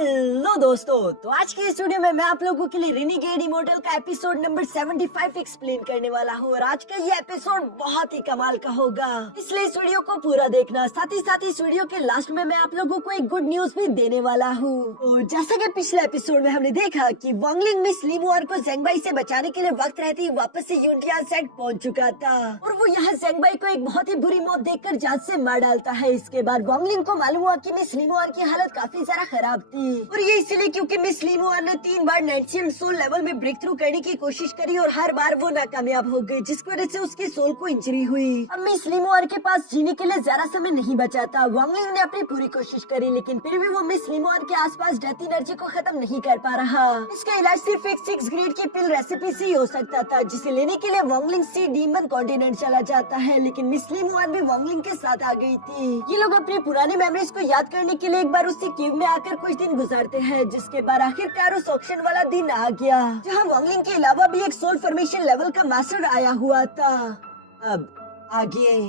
Hello दोस्तों, तो आज के इस वीडियो में मैं आप लोगों के लिए रेनिगेड इमोर्टल का एपिसोड नंबर 75 एक्सप्लेन करने वाला हूँ और आज का ये एपिसोड बहुत ही कमाल का होगा, इसलिए इस वीडियो को पूरा देखना। साथ ही इस वीडियो के लास्ट में मैं आप लोगों को एक गुड न्यूज भी देने वाला हूँ। और जैसा कि पिछले एपिसोड में हमने देखा कि वांगलिंग मिस लीमुआन को ज़ेंगबाई से बचाने के लिए वक्त रहते ही वापस से यूनटियान साइड पहुँच चुका था और वो यहाँ ज़ेंगबाई को एक बहुत ही बुरी मौत देखकर जान से मार डालता है। इसके बाद वांगलिंग को मालूम हुआ कि मिस लीमुआन की हालत काफी ज्यादा खराब थी और ये इसलिए क्योंकि मिस लीमुआन ने 3 बार नेंशियन सोल लेवल में ब्रेक थ्रू करने की कोशिश करी और हर बार वो नाकामयाब हो गई, जिसकी वजह से उसकी सोल को इंजरी हुई। अब मिस लीमुआन के पास जीने के लिए ज्यादा समय नहीं बचा था। वांगलिंग ने अपनी पूरी कोशिश करी लेकिन फिर भी वो मिस लीमुआन के आसपास डेथ एनर्जी को खत्म नहीं कर पा रहा। इसका इलाज सिर्फ एक 6 ग्रेड की पिल रेसिपी से ही हो सकता था, जिसे लेने के लिए वांगलिंग सी डीमन कॉन्टिनेंट चला जाता है। लेकिन मिस लीमुआन भी वांगलिंग के साथ आ गई थी। ये लोग अपनी पुरानी मेमोरीज को याद करने के लिए एक बार उसी केव में आकर कुछ दिन गुजारते हैं, जिसके बाद आखिरकार उस ऑक्शन वाला दिन आ गया जहां वांगलिंग के अलावा भी एक सोल फॉर्मेशन लेवल का मास्टर आया हुआ था। अब आगे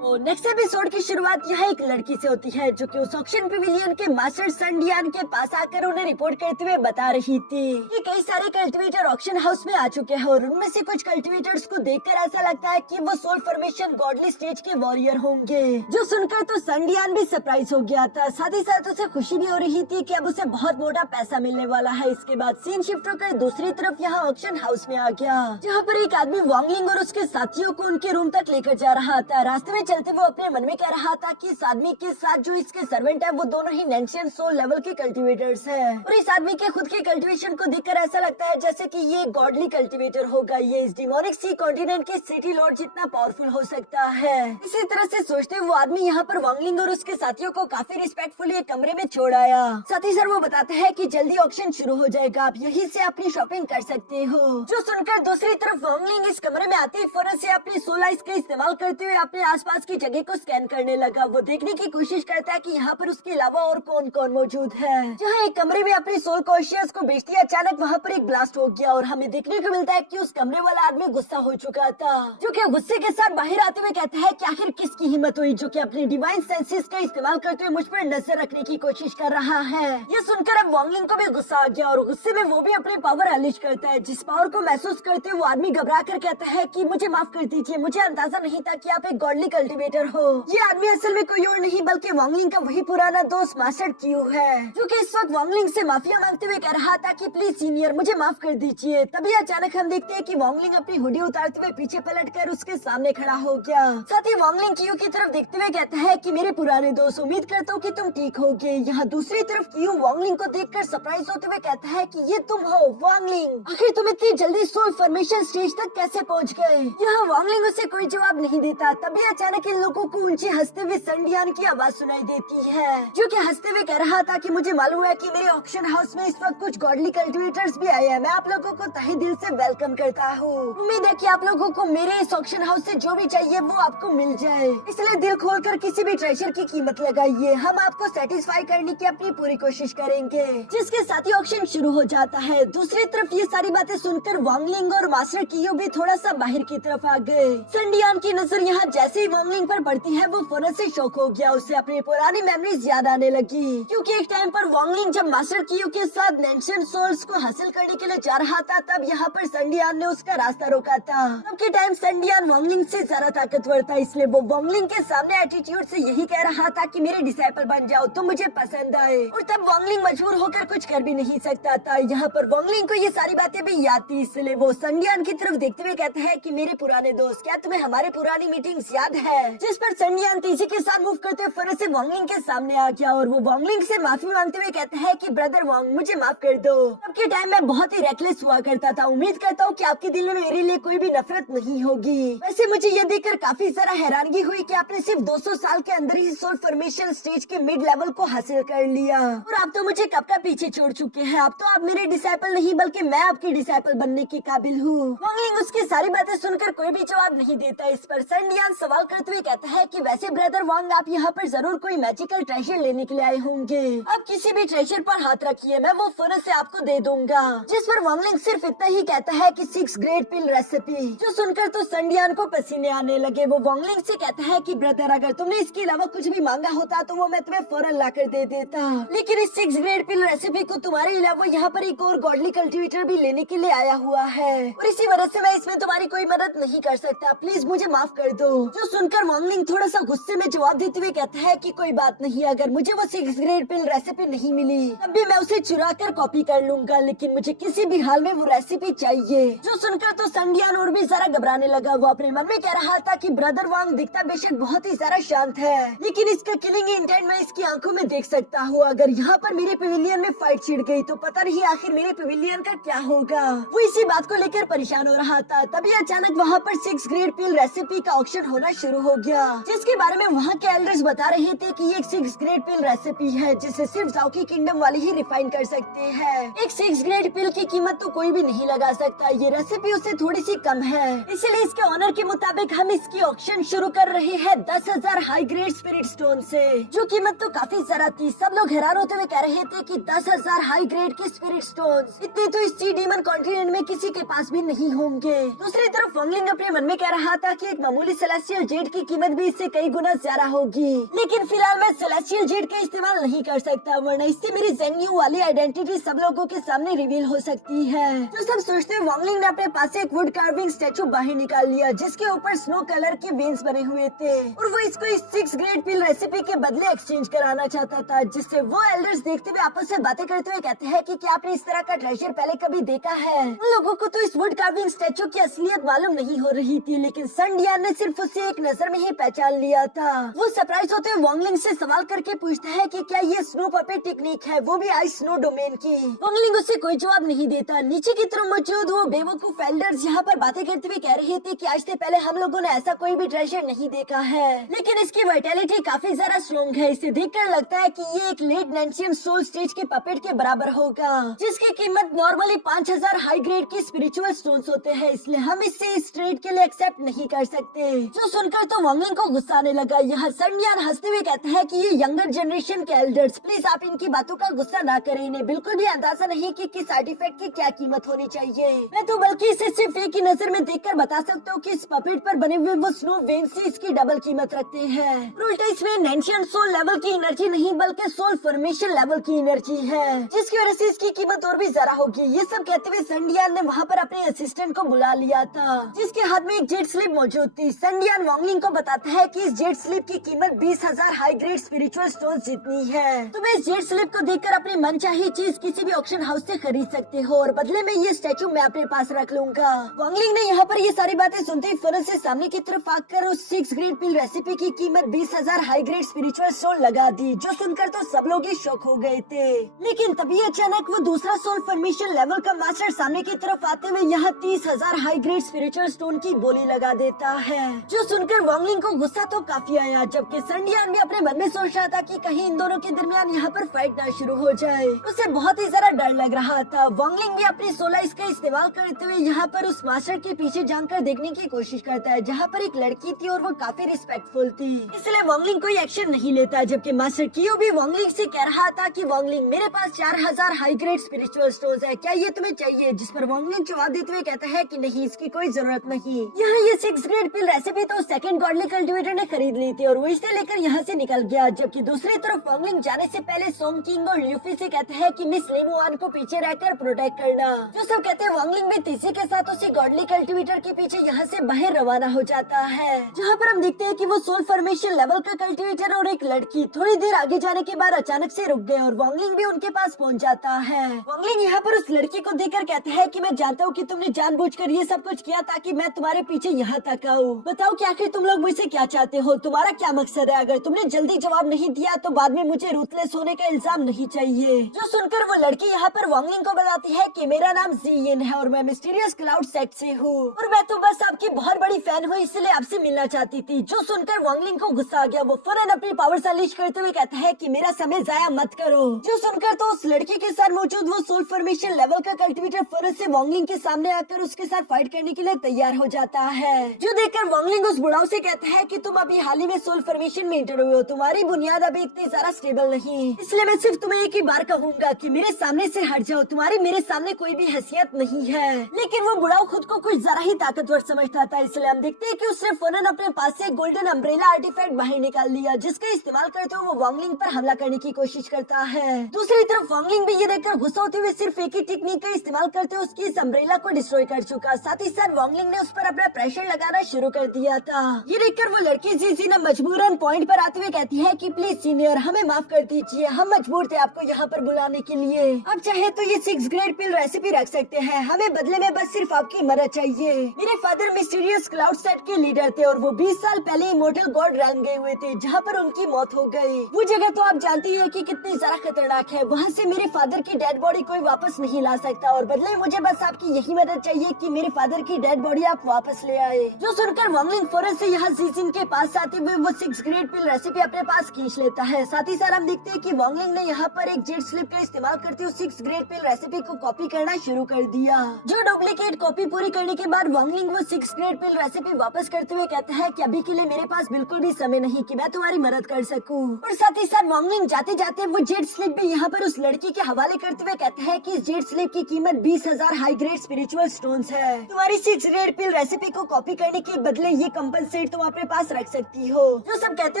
और नेक्स्ट एपिसोड की शुरुआत यहाँ एक लड़की से होती है जो कि उस ऑक्शन पेविलियन के मास्टर सनडियान के पास आकर उन्हें रिपोर्ट करते हुए बता रही थी कि कई सारे कल्टिवेटर ऑक्शन हाउस में आ चुके हैं और उनमें से कुछ कल्टिवेटर्स को देखकर ऐसा लगता है कि वो सोल फॉर्मेशन गॉडली स्टेज के वॉरियर होंगे। जो सुनकर तो सनडियान भी सरप्राइज हो गया था, साथ ही साथ उसे खुशी भी हो रही थी कि अब उसे बहुत मोटा पैसा मिलने वाला है। इसके बाद सीन शिफ्ट होकर दूसरी तरफ यहाँ ऑक्शन हाउस में आ गया जहाँ पर एक आदमी वांगलिंग और उसके साथियों को उनके रूम तक लेकर जा रहा था। रास्ते में चलते वो अपने मन में कह रहा था कि इस आदमी के साथ जो इसके सर्वेंट है वो दोनों ही नेंशियन सोल लेवल के कल्टीवेटर्स हैं और इस आदमी के खुद के कल्टीवेशन को देखकर ऐसा लगता है जैसे कि ये गॉडली कल्टीवेटर होगा। ये इस डिमोनिक सी कॉन्टिनेंट के सिटी लॉर्ड जितना पावरफुल हो सकता है। इसी तरह से सोचते हुए वो आदमी यहाँ पर वांगलिंग और उसके साथियों को काफी रिस्पेक्टफुली एक कमरे में छोड़ आया। साथ ही सर वो बताते हैं कि जल्दी ऑक्शन शुरू हो जाएगा, आप यहीं से अपनी शॉपिंग कर सकते हो। जो सुनकर दूसरी तरफ वांगलिंग इस कमरे में आते ही फौरन से अपनी सोल आइज का इस्तेमाल करते हुए अपने आसपास की जगह को स्कैन करने लगा। वो देखने की कोशिश करता है कि यहाँ पर उसके अलावा और कौन कौन मौजूद है। जहाँ एक कमरे में अपनी सोल कॉन्शियस को बेचती अचानक वहाँ पर एक ब्लास्ट हो गया और हमें देखने को मिलता है कि उस कमरे वाला आदमी गुस्सा हो चुका था, जो कि गुस्से के साथ बाहर आते हुए कहता है कि आखिर किसकी हिम्मत हुई जो कि अपने डिवाइन सेंसेस का इस्तेमाल करते हुए मुझ पर नजर रखने की कोशिश कर रहा है। ये सुनकर अब वांगलिंग को भी गुस्सा आ गया और गुस्से में वो भी अपनी पावर अनलीश करता है, जिस पावर को महसूस करते हुए वो आदमी घबरा कर कहता है कि मुझे माफ कर दीजिए, मुझे अंदाजा नहीं था कि आप एक गॉडली कल्टीवेटर हो। ये आदमी असल में कोई और नहीं बल्कि वांगलिंग का वही पुराना दोस्त मास्टर क्यू है, जो कि इस वक्त वांगलिंग से माफिया मांगते हुए कह रहा था कि प्लीज सीनियर मुझे माफ कर दीजिए। तभी अचानक हम देखते हैं कि वांगलिंग अपनी हुडी उतारते हुए पीछे पलटकर उसके सामने खड़ा हो गया। साथ ही वांगलिंग क्यू की तरफ देखते हुए कहता है कि मेरे पुराने दोस्त, उम्मीद करता हूँ कि तुम ठीक होगे। यहाँ दूसरी तरफ क्यू वांगलिंग को देखकर सरप्राइज होते हुए कहता है कि ये तुम हो वांगलिंग, आखिर तुम इतनी जल्दी सोल फॉर्मेशन स्टेज तक कैसे पहुँच गए। यहाँ वांगलिंग उसे कोई जवाब नहीं देता। तभी अचानक इन लोगों को ऊंचे हंसते हुए सनडियान की आवाज सुनाई देती है, जो कि हंसते हुए कह रहा था कि मुझे मालूम है कि मेरे ऑक्शन हाउस में इस वक्त कुछ गॉडली कल्टीवेटर्स भी आए हैं। मैं आप लोगों को तहे दिल से वेलकम करता हूँ। उम्मीद है कि आप लोगों को मेरे इस ऑक्शन हाउस से जो भी चाहिए वो आपको मिल जाए, इसलिए दिल खोलकर किसी भी ट्रेजर की कीमत लगाइए। हम आपको सेटिस्फाई करने की अपनी पूरी कोशिश करेंगे। जिसके साथ ही ऑक्शन शुरू हो जाता है। दूसरी तरफ ये सारी बातें सुनकर वांगलिंग और मास्टर कियो भी थोड़ा सा बाहर की तरफ आ गए। सनडियान की नजर यहाँ जैसे ही वांगलिंग पर पड़ती है वो फौरन से शॉक हो गया। उसे अपनी पुरानी मेमोरीज याद आने लगी, क्योंकि एक टाइम पर वांगलिंग जब मास्टर कियो के साथ नेंशियन सोल्स को हासिल करने के लिए जा रहा था तब यहाँ पर सनडियान ने उसका रास्ता रोका था। तब के टाइम सनडियान वांगलिंग से ज्यादा ताकतवर था, इसलिए वो वांगलिंग के सामने एटीट्यूड से यही कह रहा था कि मेरे डिसाइपल बन जाओ, तुम मुझे पसंद आए। और तब वांगलिंग मजबूर होकर कुछ कर भी नहीं सकता था। यहाँ पर वांगलिंग को ये सारी बातें भी याद थी, इसलिए वो सनडियान की तरफ देखते हुए कहते हैं कि मेरे पुराने दोस्त, क्या तुम्हें हमारी पुरानी मीटिंग्स याद है। जिस पर सनडियान तेजी के साथ मूव करते हुए फौरन से वांगलिंग के सामने आ गया और वो वांगलिंग से माफी मांगते हुए कहता है कि ब्रदर वांग, मुझे माफ कर दो। अब के टाइम में बहुत ही रेकलेस हुआ करता था। उम्मीद करता हूँ कि आपके दिल में मेरे लिए कोई भी नफरत नहीं होगी। वैसे मुझे ये देखकर काफी सारा हैरानगी हुई कि आपने सिर्फ 200 साल के अंदर ही सोल फॉर्मेशन स्टेज के मिड लेवल को हासिल कर लिया और आप तो मुझे कब का पीछे छोड़ चुके हैं। अब तो आप मेरे डिसाइपल नहीं बल्कि मैं आपकी डिसाइपल बनने के काबिल हूँ। वांगलिंग उसकी सारी बातें सुनकर कोई भी जवाब नहीं देता। इस पर सनडियान सवाल करते करते हुए कहता है कि वैसे ब्रदर वांग आप यहाँ पर जरूर कोई मैजिकल ट्रेजर लेने के लिए आए होंगे। अब किसी भी ट्रेजर पर हाथ रखिए, मैं वो फौरन से आपको दे दूंगा। जिस पर वांगलिंग सिर्फ इतना ही कहता है कि 6 ग्रेट पिल रेसिपी। जो सुनकर तो संडियान को पसीने आने लगे। वो वांगलिंग से कहता है कि ब्रदर अगर तुमने इसके अलावा कुछ भी मांगा होता तो वो मैं तुम्हें फौरन ला कर दे देता, लेकिन इस 6 ग्रेट पिल रेसिपी को तुम्हारे अलावा यहाँ पर एक और गॉडली कल्टीवेटर भी लेने के लिए आया हुआ है और इसी वजह से मैं इसमें तुम्हारी कोई मदद नहीं कर सकता, प्लीज मुझे माफ कर दो। जो सुनकर वांगलिंग थोड़ा सा गुस्से में जवाब देते हुए कहता है कि कोई बात नहीं, अगर मुझे वो 6 ग्रेट पिल रेसिपी नहीं मिली तब भी मैं उसे चुरा कर कॉपी कर लूंगा, लेकिन मुझे किसी भी हाल में वो रेसिपी चाहिए। जो सुनकर तो संडियान और भी जरा घबराने लगा। वो अपने मन में कह रहा था कि ब्रदर वांग दिखता बेशक बहुत ही ज्यादा शांत है, लेकिन इसका किलिंग इंटेंट मैं इसकी आंखों में देख सकता हूँ। अगर यहाँ पर मेरे पवेलियन में फाइट छिड़ गई तो पता नहीं आखिर मेरे पवेलियन का क्या होगा। वो इसी बात को लेकर परेशान हो रहा था, तभी अचानक वहाँ पर 6 ग्रेट पिल रेसिपी का ऑक्शन होना शुरू हो गया, जिसके बारे में वहाँ के एल्डर्स बता रहे थे कि ये एक 6 ग्रेट पिल रेसिपी है जिसे सिर्फ जाओकी किंगडम वाले ही रिफाइन कर सकते हैं। एक 6 ग्रेट पिल की कीमत तो कोई भी नहीं लगा सकता, ये रेसिपी उससे थोड़ी सी कम है, इसलिए इसके ऑनर के मुताबिक हम इसकी ऑक्शन शुरू कर रहे हैं 10,000 हाई ग्रेड स्पिरिट स्टोन से, जो कीमत तो काफी ज्यादा थी। सब लोग हैरान होते हुए कह रहे थे कि 10,000 हाई ग्रेड के स्पिरिट स्टोन, इतने तो इस सी डीमन कॉन्टिनेंट में किसी के पास भी नहीं होंगे। दूसरी तरफ वांगलिंग अपने मन में कह रहा था कि एक मामूली सेलेस्टियल जेड की कीमत भी इससे कई गुना ज्यादा होगी, लेकिन फिलहाल मैं सेलेस्टियल जेड का इस्तेमाल नहीं कर सकता, वरना इससे मेरी जेन्यू वाली आइडेंटिटी सब लोगों के सामने रिवील हो सकती है। जो सब सोचते हुए वांगलिंग ने अपने पास एक वुड कार्विंग स्टैचू बाहर निकाल लिया, जिसके ऊपर स्नो कलर के वेन्स बने हुए थे और वो इसको इस 6 ग्रेट पिल रेसिपी के बदले एक्सचेंज कराना चाहता था, जिससे वो एल्डर्स देखते हुए आपस में बातें करते हुए कहते हैं कि क्या आपने इस तरह का ट्रेजर पहले कभी देखा है। उन लोगों को तो इस वुड कार्विंग स्टैचू की असलियत मालूम नहीं हो रही थी, लेकिन संडियान ने सिर्फ उसे एक नजर में ही पहचान लिया था। वो सरप्राइज होते हुए वांगलिंग से सवाल करके पूछता है कि क्या ये स्नो पपेट टेक्निक है, वो भी आइस स्नो डोमेन की। वांगलिंग उसे कोई जवाब नहीं देता। नीचे की तरफ मौजूद वो बेवकूफ एल्डर्स यहाँ पर बातें करते हुए कह रहे थे कि आज से पहले हम लोगों ने ऐसा कोई भी ट्रेजर नहीं देखा है, लेकिन इसकी वाइटैलिटी काफी ज्यादा स्ट्रॉन्ग है। इसे देखकर लगता है कि ये एक लेट नेंशियन सोल स्टेज के पपेट के बराबर होगा, जिसकी कीमत नॉर्मली 5,000 हाई ग्रेड की स्पिरिचुअल स्टोन्स होते हैं, इसलिए हम इसे इस ट्रेड के लिए एक्सेप्ट नहीं कर सकते। जो सुनकर तो वांगलिंग को गुस्सा आने लगा। यहाँ संडियान हंसते हुए कहता है कि ये यंगर जनरेशन के एल्डर्स, प्लीज आप इनकी बातों का गुस्सा ना करें, इन्हें बिल्कुल भी अंदाजा नहीं कि किस आर्टिफैक्ट की क्या कीमत होनी चाहिए। मैं तो बल्कि इसे सिर्फ एक ही नजर में देखकर बता सकता हूँ कि इस पपेट पर बने हुए वो स्नो वेन से इसकी डबल कीमत रखते हैं। उल्टा इसमें नेंशियन सोल लेवल की एनर्जी नहीं बल्कि सोल फॉर्मेशन लेवल की एनर्जी है, जिसकी वजह से इसकी कीमत और भी ज्यादा होगी। ये सब कहते हुए संडियान ने वहाँ पर अपने असिस्टेंट को बुला लिया था, जिसके हाथ में एक जेट स्लिप मौजूद थी। संडियान वांगलिंग को बताता है कि इस जेट स्लिप की कीमत 20,000 हाई ग्रेड स्पिरिचुअल स्टोन जितनी है। तुम इस जेट स्लिप को देखकर अपनी मनचाही चीज किसी भी ऑक्शन हाउस से खरीद सकते हो और बदले में ये स्टैचू मैं अपने पास रख लूंगा। वांगलिंग ने यहाँ पर ये सारी बातें सुनते ही फौरन से सामने की तरफ आकर उस 6 ग्रेड पिल रेसिपी की कीमत 20,000 हाई ग्रेड स्पिरिचुअल स्टोन लगा दी, जो सुनकर तो सब लोग ही शॉक हो गए थे। लेकिन तभी अचानक वो दूसरा सोल फॉर्मेशन लेवल का मास्टर सामने की तरफ आते हुए यहाँ 30,000 हाई ग्रेड स्पिरिचुअल स्टोन की बोली लगा देता है, जो सुनकर वांगलिंग को गुस्सा तो काफी आया, जबकि संडियान भी अपने मन में सोच रहा था कि कहीं इन दोनों के दरमियान यहाँ पर फाइट ना शुरू हो जाए। उसे बहुत ही ज्यादा डर लग रहा था। वांगलिंग भी अपनी सोलाइस का इस्तेमाल करते हुए यहाँ पर उस मास्टर के पीछे जानकर देखने की कोशिश करता है, जहाँ पर एक लड़की थी और वो काफी रिस्पेक्टफुल थी, इसलिए वांगलिंग कोई एक्शन नहीं लेता। जबकि मास्टर कियो भी वांगलिंग से कह रहा था कि वांगलिंग मेरे पास 4,000 हाई ग्रेड स्पिरिचुअल स्टोन्स है, क्या ये तुम्हें चाहिए? जिस पर वांगलिंग जवाब देते हुए कहता है कि नहीं, इसकी कोई जरूरत नहीं। यहाँ ये 6 ग्रेड पिल रेसिपी तो सेकंड गॉडली कल्टीवेटर ने खरीद ली थी और वो इसे लेकर यहाँ से निकल गया। जबकि दूसरी तरफ वांगलिंग जाने से पहले सोम किंग और ल्यूफी से कहता है कि मिस लेमुआन को पीछे रहकर प्रोटेक्ट करना। जो सब कहते हैं वांगलिंग भी तीसी के साथ उसी गॉडली कल्टीवेटर के पीछे यहाँ से बाहर रवाना हो जाता है, जहाँ पर हम देखते हैं कि वो सोल फॉर्मेशन लेवल का कल्टीवेटर और एक लड़की थोड़ी देर आगे जाने के बाद अचानक से रुक गए और वांगलिंग भी उनके पास पहुँच जाता है। वांगलिंग यहाँ पर उस लड़की को देखकर कहता है कि मैं जानता हूँ कि तुमने जानबूझकर ये सब कुछ किया ताकि मैं तुम्हारे पीछे यहाँ तक आऊँ। बताओ कि आखिर तुम लोग मुझसे क्या चाहते हो, तुम्हारा क्या मकसद है? अगर तुमने जल्दी जवाब नहीं दिया तो बाद में मुझे रूथलेस होने का इल्जाम नहीं चाहिए। जो सुनकर वो लड़की यहाँ पर वांगलिंग को बताती है कि मेरा नाम ज़ियिन है और मैं मिस्टीरियस क्लाउड सेक्ट से हूँ और मैं तो बस आपकी बहुत बड़ी फैन हूँ, इसलिए आपसे मिलना चाहती थी। जो सुनकर वांगलिंग को गुस्सा आ गया। वो फौरन अपनी पावर्स अनलीश करते हुए कहता है कि मेरा समय जाया मत करो। जो सुनकर तो उस लड़की के साथ मौजूद वो सोल फॉर्मेशन लेवल का कल्टीवेटर फौरन से वांगलिंग के सामने आकर उसके साथ फाइट करने के लिए तैयार हो जाता है। जो देखकर वांगलिंग उस बुढ़ाऊ उनसे कहता है कि तुम अभी हाल ही में सोल फॉर्मेशन में इंटर हुए हो, तुम्हारी बुनियाद अभी इतनी ज्यादा स्टेबल नहीं, इसलिए मैं सिर्फ तुम्हें एक ही बार कहूंगा कि मेरे सामने से हट जाओ, तुम्हारी मेरे सामने कोई भी हैसियत नहीं है। लेकिन वो बुढ़ाऊ खुद को कुछ जरा ही ताकतवर समझता था, इसलिए हम देखते हैं कि उसने फौरन अपने पास से गोल्डन अम्ब्रेला आर्टिफैक्ट बाहर निकाल लिया, जिसका इस्तेमाल करते हुए वो वांगलिंग पर हमला करने की कोशिश करता है। दूसरी तरफ वांगलिंग भी ये देखकर गुस्सा होते हुए सिर्फ एक ही टेक्निक का इस्तेमाल करते हुए उसकी इस अम्ब्रेला को डिस्ट्रॉय कर चुका। साथ ही साथ वांगलिंग ने उस पर अपना प्रेशर लगाना शुरू कर दिया था। ये देखकर वो लड़की जीजी ने मजबूरन पॉइंट पर आते हुए कहती है कि प्लीज सीनियर, हमें माफ कर दीजिए, हम मजबूर थे आपको यहाँ पर बुलाने के लिए। अब चाहे तो ये 6 ग्रेड पिल रेसिपी रख सकते हैं, हमें बदले में बस सिर्फ आपकी मदद चाहिए। मेरे फादर मिस्टीरियस क्लाउड सेट के लीडर थे और वो 20 साल पहले इमोर्टल गॉड रैन गए हुए थे, जहाँ पर उनकी मौत हो गई। वो जगह तो आप जानती है कि कितनी ज्यादा खतरनाक है, वहाँ से मेरे फादर की डेड बॉडी कोई वापस नहीं ला सकता और बदले मुझे बस आपकी यही मदद चाहिए कि मेरे फादर की डेड बॉडी आप वापस ले आए। जो सुनकर वांगलिंग फौरन से यहाँ जीजिन के पास आते हुए वो 6 ग्रेड पिल रेसिपी अपने पास खींच लेता है। साथ ही साथ हम देखते हैं कि वांगलिंग ने यहाँ पर एक जेट स्लिप का इस्तेमाल करते हुए 6 ग्रेड पिल रेसिपी को कॉपी करना शुरू कर दिया। जो डुप्लीकेट कॉपी पूरी करने के बाद वांगलिंग वो 6 ग्रेड पिल रेसिपी वापस करते हुए कहता है कि अभी के लिए मेरे पास बिल्कुल भी समय नहीं कि मैं तुम्हारी मदद कर सकूं। और साथ ही साथ वांगलिंग जाते जाते वो जेट स्लिप भी यहाँ पर उस लड़की के हवाले करते हुए कहता है कि इस जेट स्लिप की कीमत 20,000 हाई ग्रेड स्पिरिचुअल स्टोन्स है। तुम्हारी 6 ग्रेड पिल रेसिपी को कॉपी करने के बदले ये कंपनसेट तुम अपने पास रख सकती हो। जो सब कहते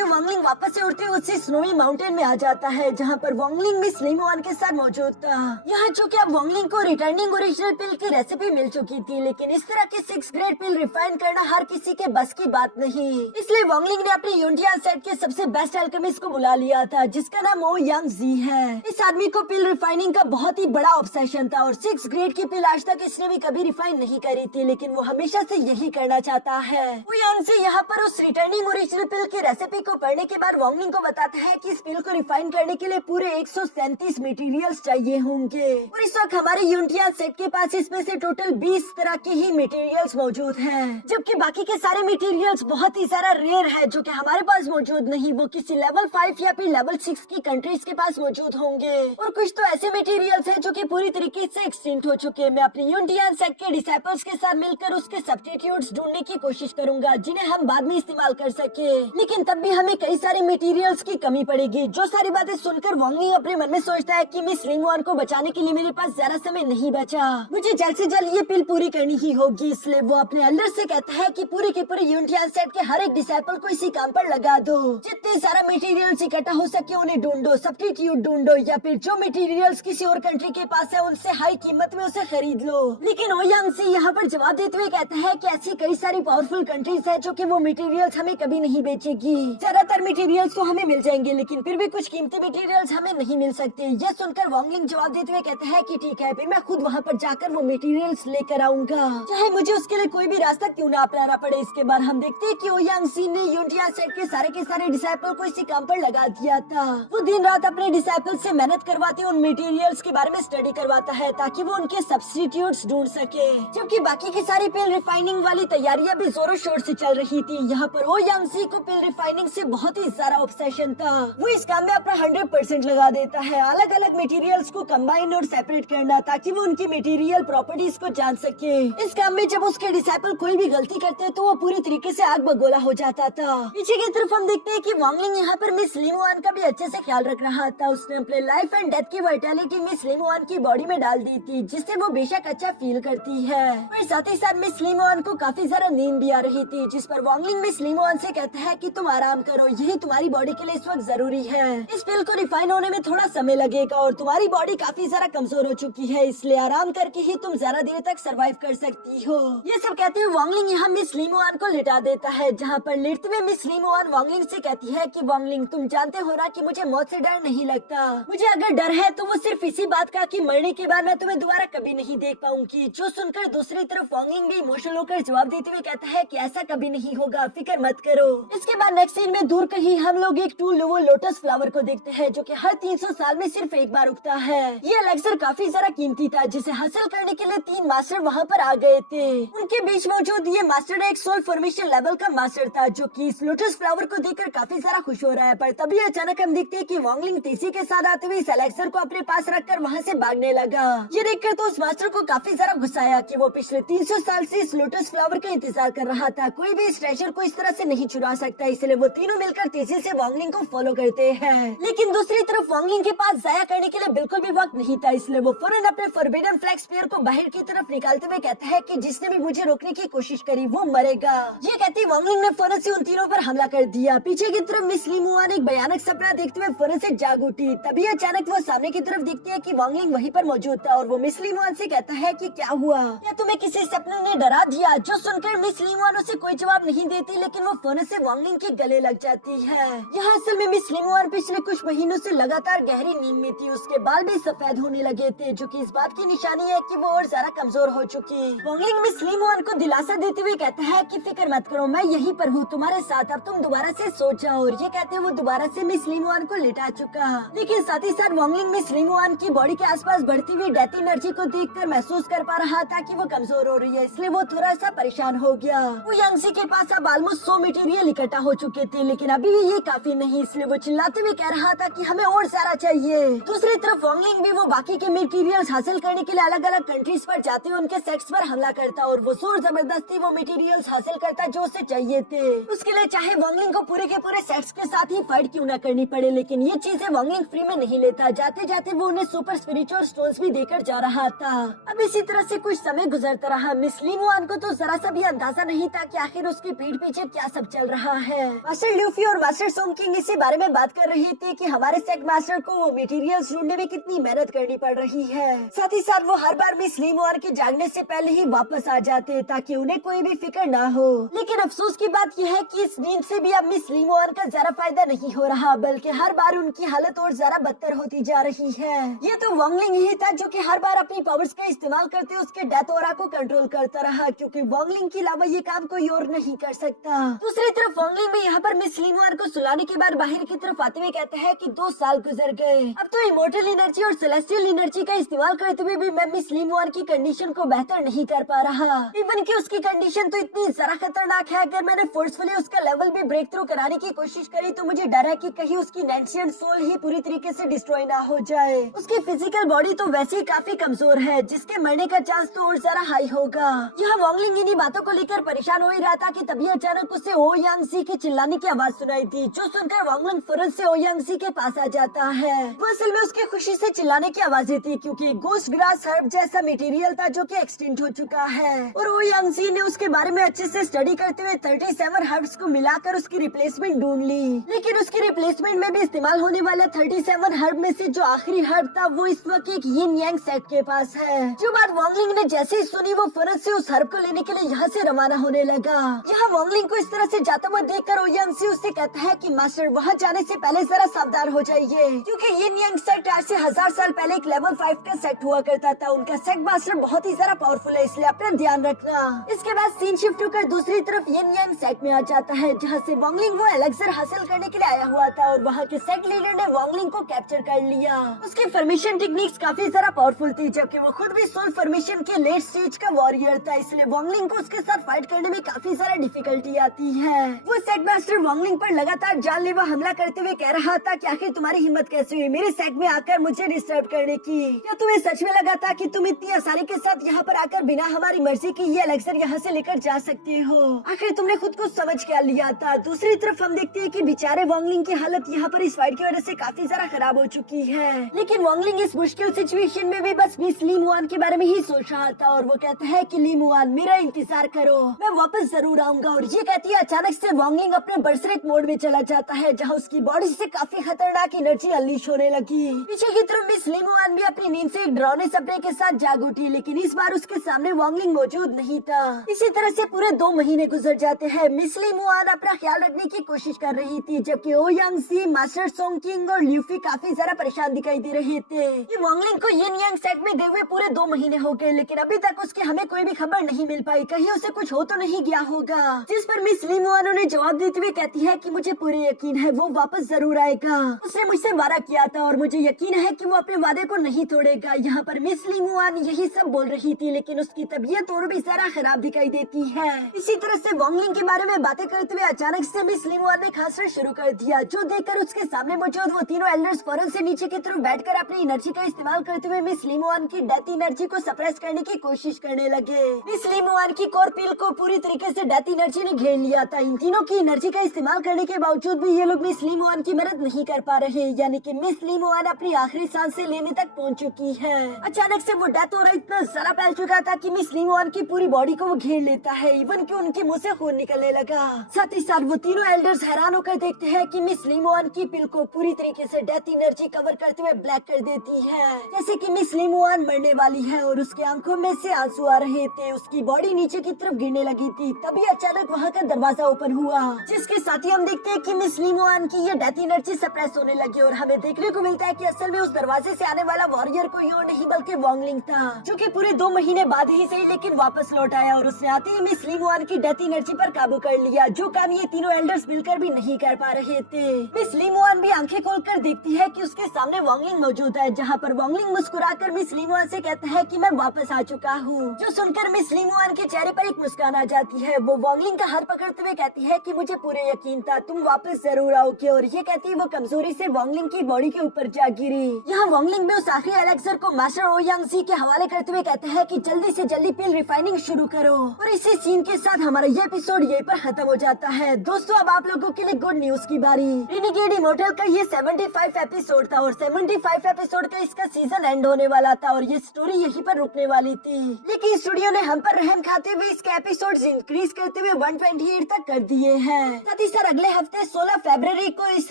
हैं वांगलिंग वापस से उड़ते हुए उसी स्नोवी माउंटेन में आ जाता है, जहाँ पर वांगलिंग मिस लिमोआन के साथ मौजूद था। यहाँ चूँकि अब वांगलिंग को रिटर्निंग ओरिजिनल पिल की रेसिपी मिल चुकी थी, लेकिन इस तरह के 6 ग्रेड पिल रिफाइन करना हर किसी के बस की बात नहीं, इसलिए वांगलिंग ने अपने यूनियन सेट के सबसे बेस्ट अल्केमिस्ट को बुला लिया था, जिसका नाम ओ यांग जी है। इस आदमी को पिल रिफाइनिंग का बहुत ही बड़ा ऑब्सेशन था और 6 ग्रेड की पिल आज तक इसने भी कभी रिफाइन नहीं करी थी, लेकिन वो हमेशा से यही करना चाहता है। वो यांग से यहाँ पर उस रिटर्निंग ओरिजिनल पिल की रेसिपी को पढ़ने के बाद वांगलिंग को बताता है कि इस पिल को रिफाइन करने के लिए पूरे 137 मटेरियल्स चाहिए होंगे और इस वक्त हमारे यूनियन सेट के पास इसमें से टोटल 20 तरह के ही मटेरियल्स मौजूद हैं, जबकि बाकी के सारे मटेरियल्स बहुत ही सारा रेयर है जो कि हमारे पास मौजूद नहीं, वो किसी लेवल 5 या फिर लेवल 6 की कंट्रीज के पास मौजूद होंगे। और कुछ तो ऐसे मटेरियल्स हैं जो कि पूरी तरीके से एक्सटिंक्ट हो चुके हैं। मैं अपने यूनियन सेट के डिसाइपल्स के साथ मिलकर उसके सब्स्टिट्यूट्स ढूंढने की कोशिश करूंगा, जिन्हें हम बाद में इस्तेमाल कर सके, लेकिन तब भी हमें कई सारे मटेरियल्स की कमी पड़ेगी। जो सारी बातें सुनकर वांगलिंग अपने मन में सोचता है कि मिस लिंगवान को बचाने के लिए मेरे पास ज्यादा समय नहीं बचा, मुझे जल्द से जल्द ये पिल पूरी करनी ही होगी। इसलिए वो अपने एल्डर से कहता है कि पूरे के पूरे यूनियन सेट के हर एक डिसाइपल को इसी काम पर लगा दो, जितने सारा मटेरियल्स इकट्ठा हो सके उन्हें ढूंढो, सब्स्टिट्यूट ढूंढो, या फिर जो मटेरियल्स किसी और कंट्री के पास है उनसे हाई कीमत में उसे खरीद लो। लेकिन ओयांग से यहाँ पर जवाब देते हुए कहता है कि ऐसी कई सारी पावरफुल कंट्रीज है जो कि वो मटेरियल्स हमें कभी नहीं बेचेगी। ज्यादातर मटेरियल्स तो हमें मिल जाएंगे, लेकिन फिर भी कुछ कीमती मटेरियल्स हमें नहीं मिल सकते। यह सुनकर वांगलिंग जवाब देते हुए कहता है कि ठीक है, फिर मैं खुद वहाँ पर जाकर वो मटेरियल्स लेकर आऊंगा, चाहे मुझे उसके लिए कोई भी रास्ता क्यों ना अपनाना पड़े। इसके बाद हम देखते हैं कि ओयांग सी ने यूनियन सेट के सारे डिसाइपल को इसी काम पर लगा दिया था। वो दिन रात अपने डिसाइपल से मेहनत करवाते उन मटेरियल्स के बारे में स्टडी करवाता है ताकि वो उनके सब्स्टिट्यूट्स ढूंढ सके, जबकि बाकी की सारी पिल रिफाइनिंग वाली तैयारियां भी जोरों शोर से चल रही थी। यहाँ पर ओयांग सी को पिल रिफाइनिंग से बहुत ही ज्यादा ऑब्सेशन था। वो इस काम में अपना 100% लगा देता है, अलग अलग मटेरियल्स को कंबाइन और सेपरेट करना ताकि वो उनकी मटेरियल प्रॉपर्टीज को जान सके। इस काम में जब उसके डिसाइपल कोई भी गलती करते तो वो पूरी तरीके से आग बगोला हो जाता था। पीछे की तरफ हम देखते हैं कि वांगलिंग यहाँ पर मिस लिमोआन का भी अच्छे से ख्याल रख रहा था। उसने अपने लाइफ एंड डेथ की वाइटैलिटी मिस लिमोआन की बॉडी में डाल दी थी, जिससे वो बेशक अच्छा फील करती है। और साथ ही साथ मिस लिमोआन को काफी ज्यादा नींद भी आ रही थी, जिस पर वांगलिंग मिस लिमोआन से कहता है कि तुम आराम करो, यही तुम्हारी बॉडी के लिए इस वक्त जरूरी है। इस पिल को रिफाइन होने में थोड़ा समय लगेगा और तुम्हारी बॉडी काफी ज्यादा कमजोर हो चुकी है, इसलिए आराम करके ही तुम ज्यादा देर तक सरवाइव कर सकती हो। ये सब कहते हुए वांगलिंग यहाँ मिस लिमोआन को लिटा देता है, जहाँ पर लेटते हुए मिस लिमोआन वांगलिंग से कहती है कि वांगलिंग, तुम जानते हो ना कि मुझे मौत से डर नहीं लगता। मुझे अगर डर है तो वो सिर्फ इसी बात का कि मरने के बाद मैं तुम्हें दोबारा कभी नहीं देख पाऊंगी। जो सुनकर दूसरी तरफ वांगलिंग भी इमोशनल होकर जवाब देते हुए कहता है कि ऐसा कभी नहीं होगा, फिक्र मत करो। इसके बाद नेक्स्ट सीन में दूर कहीं हम लोग एक टू लोवो लोटस फ्लावर को देखते हैं, जो कि हर 300 साल में सिर्फ एक बार उगता है। ये एलेक्सर काफी ज्यादा कीमती था, जिसे हासिल करने के लिए 3 मास्टर वहाँ पर आ गए थे। उनके बीच मौजूद ये मास्टर एक सोल फॉर्मेशन लेवल का मास्टर था, जो कि इस लोटस फ्लावर को देखकर काफी ज्यादा खुश हो रहा है। पर तभी अचानक हम देखते हैं कि वांगलिंग तेजी के साथ आते हुए इस एलेक्सर को अपने पास रखकर वहाँ से भागने लगा। ये देखकर तो उस मास्टर को काफी ज्यादा गुस्सा आया कि वो पिछले 300 साल से इस लोटस फ्लावर का इंतजार कर रहा था, कोई भी इस ट्रेजर को इस तरह से नहीं चुरा सकता, इसलिए वो तीनों मिलकर तेजी से वांगलिंग को फॉलो करते हैं। लेकिन दूसरी तरफ वांगलिंग के पास जाया करने के लिए बिल्कुल भी वक्त नहीं था, इसलिए वो फौरन अपने फॉरबिडन फ्लैग स्पीयर को बाहर की तरफ निकालते हुए कहता है कि जिसने भी मुझे रोकने की कोशिश करी वो मरेगा। ये कहते वांगलिंग ने फौरन से उन तीनों पर हमला कर दिया। पीछे की तरफ मिस ली मुआन एक भयानक सपना देखते हुए फौरन से जाग उठी। तभी अचानक वो सामने की तरफ दिखती है कि वांगलिंग वहीं पर मौजूद था और वो मिस ली मुआन से कहता है कि क्या हुआ, क्या तुम्हें किसी सपने ने डरा दिया? जो सुनकर मिस ली मुआन उसे कोई जवाब नहीं देती, लेकिन वो फौरन से वांगलिंग के गले लग जाती है। यहाँ असल में मिस ली मुआन पिछले कुछ महीनों से लगातार गहरी नींद में थी। उसके बाल भी सफेद होने लगे थे, जो कि इस बात की निशानी है कि वो और ज्यादा कमजोर हो चुकी। वांगलिंग मिस ली मुआन को दिलासा देते हुए कहता है कि फिक्र मत करो, मैं यहीं पर हूँ तुम्हारे साथ, अब तुम दोबारा से सो जाओ। और ये कहते वो दोबारा से मिस ली मुआन को लिटा चुका। लेकिन साथ ही साथ वांगलिंग मिस ली मुआन की बॉडी के आसपास बढ़ती हुई डेथ एनर्जी को देखकर महसूस कर पा रहा था कि वो कमजोर हो रही है, इसलिए वो थोड़ा सा परेशान हो गया। वो यांगसी के पास अब ऑलमोस्ट 100 मटेरियल इकट्ठा हो चुके थे, लेकिन अभी भी ये काफी नहीं, इसलिए वो चिल्लाते हुए कह रहा था कि हमें और सारा चाहिए। दूसरी तरफ वांगलिंग भी वो बाकी के मटेरियल्स हासिल करने के लिए अलग अलग कंट्रीज पर जाते हुए उनके सेट्स पर हमला करता और वो जोर जबरदस्ती वो मटेरियल्स हासिल करता जो उसे चाहिए थे। उसके लिए चाहे वांगलिंग को पूरे के पूरे सेट्स के साथ ही फाइट क्यों न करनी पड़े, लेकिन ये चीजें वांगलिंग फ्री में नहीं लेता। जाते जाते वो उन्हें सुपर स्पिरिचुअल स्टोन्स भी देकर जा रहा था। अब इसी तरह से कुछ समय गुजरता रहा। मिस ली मुआन को तो जरा सा भी अंदाजा नहीं था कि आखिर उसकी पीठ पीछे क्या सब चल रहा है। मास्टर ल्यूफी और मास्टर सोंग किंग इसी बारे में बात कर रहे थे कि हमारे सेट मास्टर को वो मटेरियल्स ढूंढने में कितनी मेहनत करनी पड़ रही है। साथ ही साथ वो हर बार मिस ली मुआन के जागने से पहले ही वापस आ जाते ताकि उन्हें कोई भी फिक्र ना हो। लेकिन अफसोस की बात यह है कि इस नींद से भी अब मिस ली मुआन का ज्यादा फायदा नहीं हो रहा, बल्कि हर बार उनकी हालत और ज्यादा बदतर होती जा रही है। ये तो वांगलिंग ही था जो कि हर बार अपनी पावर्स का इस्तेमाल करते उसके डेथ ऑरा को कंट्रोल करता रहा, क्योंकि वांगलिंग के अलावा ये काम कोई और नहीं कर सकता। दूसरी तरफ वांगलिंग भी यहाँ पर मिस ली मुआन को सुलाने के बाद बाहर की तरफ आते हुए कहता है कि 2 साल गुजर गए, अब तो इमोर्टल एनर्जी और सेलेस्टियल एनर्जी का इस्तेमाल करते हुए भी मैं मिस ली मुआन की कंडीशन को बेहतर नहीं कर पा रहा। इवन कि उसकी कंडीशन तो इतनी जरा खतरनाक है, अगर मैंने फोर्सफुली उसका लेवल भी ब्रेक थ्रू कराने की कोशिश करी तो मुझे डर है कि कहीं उसकी नेंशियन सोल ही पूरी तरीके से डिस्ट्रॉय ना हो जाए। उसकी फिजिकल बॉडी तो वैसे ही काफी कमजोर है, जिसके मरने का चांस तो और ज्यादा हाई होगा। यहाँ वांगलिंग इन्हीं बातों को लेकर परेशान हो ही रहा था कि तभी अचानक उसे ओ यांगसी के चिल्लाने की आवाज सुनाई दी, जो सुनकर वांगलिंग फौरन से ओ यांगसी के पास आ जाता है। वो असल में उसकी खुशी से चिल्लाने की आवाजें थी, क्योंकि गोस्ट ग्रास हर्ब जैसा मटेरियल था जो कि एक्सटिंक्ट हो चुका है। और ओ यांगसी ने उसके बारे में अच्छे से स्टडी करते हुए 37 हर्ब्स को मिलाकर उसकी रिप्लेसमेंट ढूंढ ली। लेकिन उसकी रिप्लेसमेंट में भी इस्तेमाल होने वाला 37 हर्ब में से जो आखिरी हर्ब था वो इस वक्त एक यिन यांग सेट के पास है। जो बात वांगलिंग ने जैसे ही सुनी वो फौरन से उस हर्ब को लेने के लिए यहाँ से रवाना होने लगा। यहाँ वांगलिंग को इस तरह से जाता हुआ देखकर ओ यांगसी उससे कहता है कि मास्टर वहाँ जाने से पहले जरा सावधान हो जाइए, क्योंकि यिन यांग सेट आज से 1000 साल पहले एक लेवल 5 का सेट हुआ करता था। उनका सेट मास्टर बहुत ही ज्यादा पावरफुल है, इसलिए अपना ध्यान रखना। इसके बाद सीन शिफ्ट होकर दूसरी तरफ यिन यांग सेट में आ जाता है, जहाँ से वांगलिंग वो एलेक्सर हासिल करने के लिए आया हुआ था और वहाँ के सेट लीडर ने वांगलिंग को कैप्चर कर लिया। उसकी फॉर्मेशन टेक्निक्स काफी ज्यादा पावरफुल थी, जबकि वो खुद भी सोल फॉर्मेशन के लेट स्टेज का वॉरियर था, इसलिए वांगलिंग को उसके साथ फाइट करने में काफी ज्यादा डिफिकल्टी आती है। वो सेट मास्टर वांगलिंग पर लगातार जानलेवा हमला करते हुए कह रहा था कि आखिर तुम्हारी हिम्मत कैसे हुई मेरे सेट में आकर मुझे डिस्टर्ब करने की? क्या तुम्हें सच में लगा था कि तुम इतनी आसानी के साथ यहाँ पर आकर बिना हमारी मर्जी के ये एलेक्सर यहाँ से लेकर जा सकते हो? आखिर तुमने खुद को समझ क्या लिया था? दूसरी तरफ हम देखते हैं कि बेचारे वांगलिंग की हालत यहाँ पर इस फाइट की वजह से काफी ज्यादा खराब हो चुकी है। लेकिन वांगलिंग इस मुश्किल सिचुएशन में भी बस मिस ली मुआन के बारे में ही सोच रहा था और वो कहता है कि ली मुआन मेरा इंतजार करो, मैं वापस जरूर आऊंगा। और ये कहती है अचानक से वांगलिंग अपने बर्सरेक मोड में चला जाता है, जहाँ उसकी बॉडी से काफी खतरनाक एनर्जी अनलीश होने लगी। पीछे की तरफ मिस ली मुआन भी अपनी नींद से एक डरावने सपने के साथ जाग उठी, लेकिन इस बार उसके सामने वांगलिंग मौजूद नहीं था। इसी तरह से पूरे 2 महीने गुजर जाते हैं। मिस ली मुआन अपना ख्याल रखने की कोशिश कर रही थी, जबकि ओ यांगसी, मास्टर सोंग किंग और ल्यूफी काफी ज्यादा परेशान दिखाई दे रहे थे। ये वांगलिंग को यिन यांग सेट में गए हुए पूरे 2 महीने हो गए, लेकिन अभी तक उसके हमें कोई भी खबर नहीं मिल पाई, कहीं उसे कुछ हो तो नहीं गया होगा। जिस पर मिस ली मुआन ने जवाब देते हुए कहती है कि मुझे पूरे यकीन है वो वापस जरूर आएगा, उसने मुझसे वादा किया था और मुझे यकीन है कि वो अपने वादे को नहीं तोड़ेगा। यहाँ पर मिस ली मुआन यही सब बोल रही थी, लेकिन उसकी तबीयत और भी ज्यादा खराब दिखाई देती है। इसी तरह से वांगलिंग के बारे में बातें करते हुए अचानक से मिस ली मुआन ने खांसना शुरू कर दिया, जो देखकर उसके सामने मौजूद वो तीनों एल्डर्स फौरन से नीचे की तरफ बैठकर अपनी एनर्जी का इस्तेमाल करते हुए मिस ली मुआन की डेथ एनर्जी को सप्रेस करने की कोशिश करने लगे। मिस ली मुआन की कोर पील को पूरी तरीके से डेथ डेथ एनर्जी ने घेर लिया था। इन तीनों की एनर्जी का इस्तेमाल करने के बावजूद भी ये लोग मिस ली मोआन की मदद नहीं कर पा रहे, यानी कि मिस ली मोआन अपनी आखिरी सांसें लेने तक पहुंच चुकी है। अचानक से वो डेथ हो रहा इतना सारा फैल चुका था कि मिस ली मोआन की पूरी बॉडी को वो घेर लेता है, इवन कि उनके मुंह से खून निकलने लगा। साथ ही साथ वो तीनों एल्डर्स हैरान होकर देखते हैं कि मिस ली मोआन की पिल को पूरी तरीके से डेथ एनर्जी कवर करते हुए ब्लैक कर देती है, जैसे कि मिस ली मोआन मरने वाली है और उसके आंखों में से आंसू आ रहे थे। उसकी बॉडी नीचे की तरफ गिरने लगी थी। तभी अचानक वहाँ का दरवाजा ओपन हुआ, जिसके साथ ही हम देखते हैं कि मिस ली मोआन की ये डेथ एनर्जी सप्रेस होने लगी और हमें देखने को मिलता है कि असल में उस दरवाजे से आने वाला वॉरियर कोई और नहीं बल्कि वॉन्गलिंग था, जो कि पूरे 2 महीने बाद ही सही लेकिन वापस लौट आया और उसने आते ही मिस ली मोआन की डेथ एनर्जी पर काबू कर लिया, जो काम ये तीनों एल्डर्स मिलकर भी नहीं कर पा रहे थे। मिस ली मोआन भी आंखें खोलकर देखती है कि उसके सामने वॉन्गलिंग मौजूद है, जहाँ पर वॉन्गलिंग मुस्कुराकर मिस ली मोआन से कहता है कि मैं वापस आ चुका हूँ। जो सुनकर मिस ली मोआन के चेहरे पर एक मुस्कान आ जाती है। वो वॉन्गलिंग का हाथ पकड़ते हुए कहती है कि मुझे पूरे यकीन था तुम वापस जरूर आओगे, और ये कहती है वो कमजोरी से वॉन्गलिंग की बॉडी के ऊपर जा गिरी। यहाँ वॉन्गलिंग में उस आखिरी एलेक्सर को मास्टर ओयांग के हवाले करते हुए कहते हैं कि जल्दी से जल्दी पिल रिफाइनिंग शुरू करो। और इसी सीन के साथ हमारा ये एपिसोड यहीं पर खत्म हो जाता है। दोस्तों अब आप लोगों के लिए गुड न्यूज की बारी। रेनेगेड इमोर्टल का ये 75 एपिसोड था और 75 एपिसोड का इसका सीजन एंड होने वाला था और ये स्टोरी यहीं पर रुकने वाली थी, लेकिन स्टूडियो ने हम पर रहम खाते हुए इसके एपिसोड्स इंक्रीज करते हुए 128 तक कर दिए हैं। साथ ही सर अगले हफ्ते 16 फरवरी को इस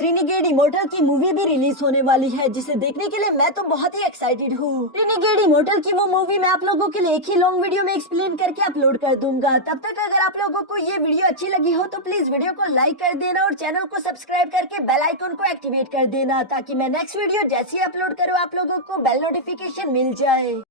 रेनेगेड इमोर्टल की मूवी भी रिलीज होने वाली है, जिसे देखने के लिए मैं तो बहुत ही एक्साइटेड हूँ। रेनेगेड इमोर्टल की वो मूवी मैं आप लोगों के लिए एक ही लॉन्ग वीडियो में एक्सप्लेन करके अपलोड कर दूंगा। तब तक अगर आप लोगों को ये वीडियो अच्छी लगी हो तो प्लीज वीडियो को लाइक कर देना और चैनल को सब्सक्राइब करके बेल आइकन को एक्टिवेट कर देना, ताकि मैं नेक्स्ट वीडियो जैसे ही अपलोड करूँ आप लोगों को बेल नोटिफिकेशन मिल जाए।